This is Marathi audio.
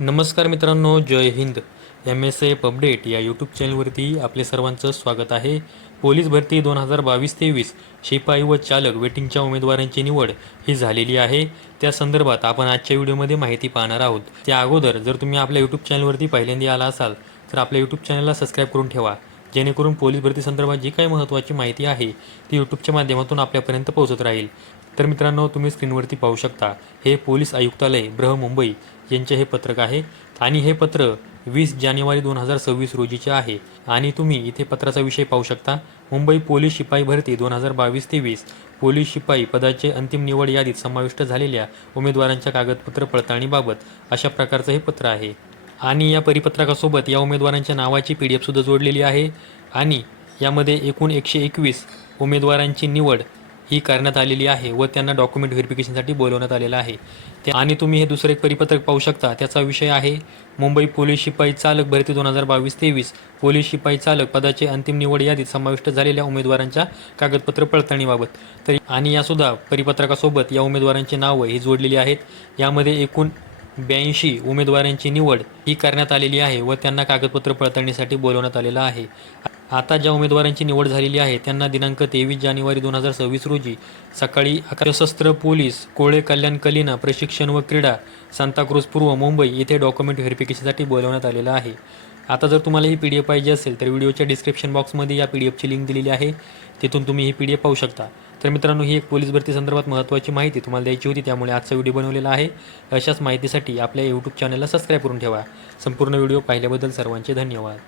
नमस्कार मित्रांनो, जय हिंद. MSF अपडेट या यूट्यूब चॅनलवरती आपले सर्वांचं स्वागत आहे. पोलीस भरती 2022-23 शिपाई व चालक वेटिंगच्या उमेदवारांची निवड ही झालेली आहे. त्या संदर्भात आपण आजच्या व्हिडिओमध्ये माहिती पाहणार आहोत. त्या अगोदर जर तुम्ही आपल्या यूट्यूब चॅनलवरती पहिल्यांदा आला असाल तर आपल्या यूट्यूब चॅनलला सबस्क्राईब करून ठेवा, जेणेकरून पोलीस भरती संदर्भात जी काही महत्त्वाची माहिती आहे ती यूट्यूबच्या माध्यमातून आपल्यापर्यंत पोहोचत राहील. तर मित्रांनो, तुम्ही स्क्रीनवरती पाहू शकता, हे पोलीस आयुक्तालय बृहमुंबई यांचे हे पत्रक आहे आणि हे पत्र 20 जानेवारी 2026 रोजीचे आहे. आणि तुम्ही इथे पत्राचा विषय पाहू शकता, मुंबई पोलीस शिपाई भरती 2022-23 पोलीस शिपाई पदाचे अंतिम निवड यादीत समाविष्ट झालेल्या उमेदवारांच्या कागदपत्र पडताळणीबाबत अशा प्रकारचं हे पत्र आहे. आणि या परिपत्रकासोबत या उमेदवारांच्या नावाची PDF सुद्धा जोडलेली आहे. आणि यामध्ये एकूण 121 उमेदवारांची निवड ही करण्यात आलेली आहे व त्यांना डॉक्युमेंट व्हेरिफिकेशनसाठी बोलवण्यात आलेलं आहे. आणि तुम्ही हे दुसरं एक परिपत्रक पाहू शकता, त्याचा विषय आहे मुंबई पोलीस शिपाई चालक भरती 2022-23 पोलीस शिपाई चालक पदाचे अंतिम निवड यादीत समाविष्ट झालेल्या उमेदवारांच्या कागदपत्र पडताळणीबाबत. तर आणि यासुद्धा परिपत्रकासोबत या उमेदवारांची नावं ही जोडलेली आहेत. यामध्ये एकूण 82 उमेदवारांची निवड ही करण्यात आलेली आहे व त्यांना कागदपत्र पडताळणीसाठी बोलवण्यात आलेलं आहे. आता ज्या उमेदवारांची निवड झालेली आहे त्यांना दिनांक 23 जानेवारी 2026 रोजी सकाळी सशस्त्र पोलीस कोळे कल्याण कलिना प्रशिक्षण व क्रीडा सांताक्रूज पूर्व मुंबई येथे डॉक्युमेंट व्हेरिफिकेशनसाठी बोलवण्यात आलेलं आहे. आता जर तुम्हाला ही PDF पाहिजे असेल तर व्हिडिओच्या डिस्क्रिप्शन बॉक्समध्ये या PDFची लिंक दिलेली आहे, तिथून तुम्ही ही PDF पाहू शकता. तर मित्रांनो, ही एक पोलीस भरती संदर्भात महत्त्वाची माहिती तुम्हाला द्यायची होती, त्यामुळे आजचा व्हिडिओ बनवलेला आहे. अशाच माहितीसाठी आपल्या यूट्यूब चॅनलला सबस्क्राईब करून ठेवा. संपूर्ण व्हिडिओ पाहिल्याबद्दल सर्वांचे धन्यवाद.